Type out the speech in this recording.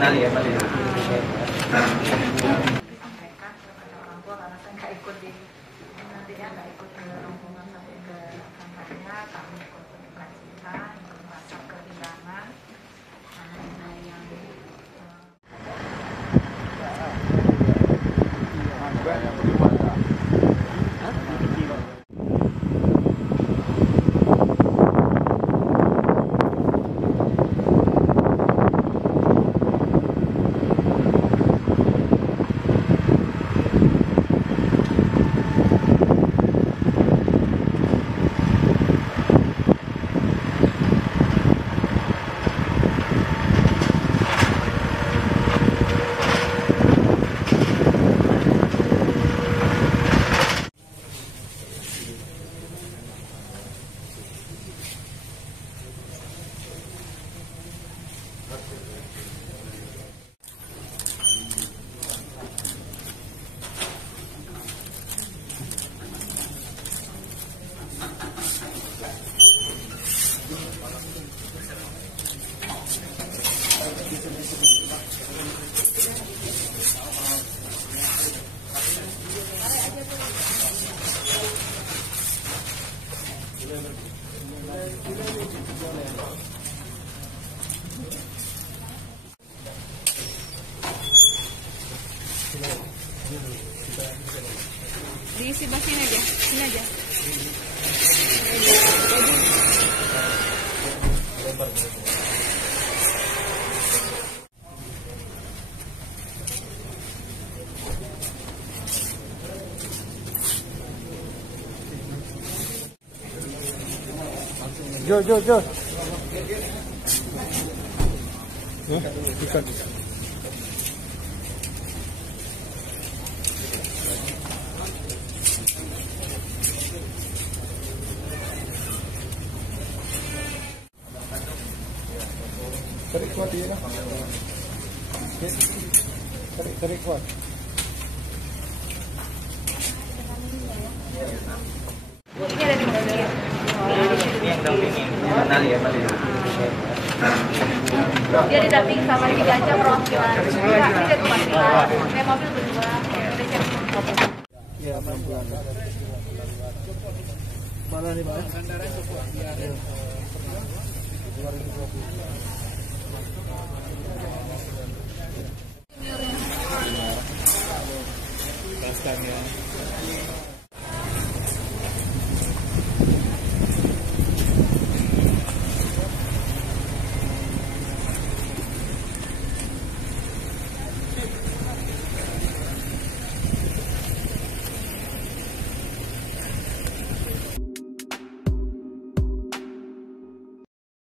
kenal ya Pak. Mereka kepada orang tua karena saya nggak ikut di nantinya nggak ikut ke rombongan sampai ke kampanye, kami ikut berduka cita, ikut merasa kehilangan anak yang di sebelah sini aja, sini aja. Jo. Bukan. Tarik kuat dia lah. Tarik kuat. Ini ada di mobil. Ini yang dampingin, kenal ya Pak. Dia didampingi sama 3 jam perwakilan. Ini dari perwakilan. Kayak mobil berdua. Ya, pelan-pelan. Mana nih, Pak? Kastanya.